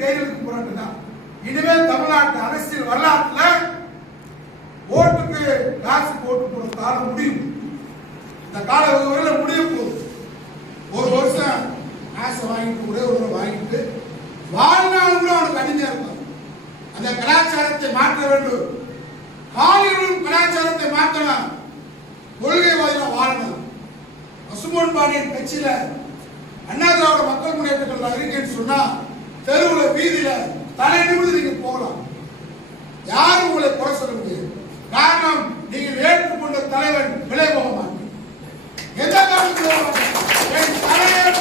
கையெழுத்து போராட்டம் தான். இனிமேல் தமிழ்நாட்டு அரசியல் வரலாற்றுல ஓட்டுக்கு காசு போட்டு போற காலம் முடியும். இந்த கால வரையில முடிய போகுது. ஒரு வருஷம் காசை வாங்கிட்டு ஒரே ஒரு வாங்கிட்டு வாழ்நாள் கூட அவனுக்கு அடிமையா இருக்கும். அந்த கலாச்சாரத்தை மாற்ற வேண்டும். காலிகளும் கலாச்சாரத்தை மாற்றலாம். கொள்கைவாதிகளா வாழணும். பசும்பொன் பாண்டியன் கட்சியில அண்ணா திராவிட மக்கள் முன்னேற்ற கழகம் இருக்கேன்னு சொன்னா தெருவுல வீதியில தலை நிமிர்ந்து நீங்க போகலாம். யாரும் உங்களை குறை சொல்ல முடியாது. காரணம், நீங்கள் ஏற்றுக்கொண்ட தலைவன் விலை போக மாட்டேன். எந்த காலத்தில் தலைவர்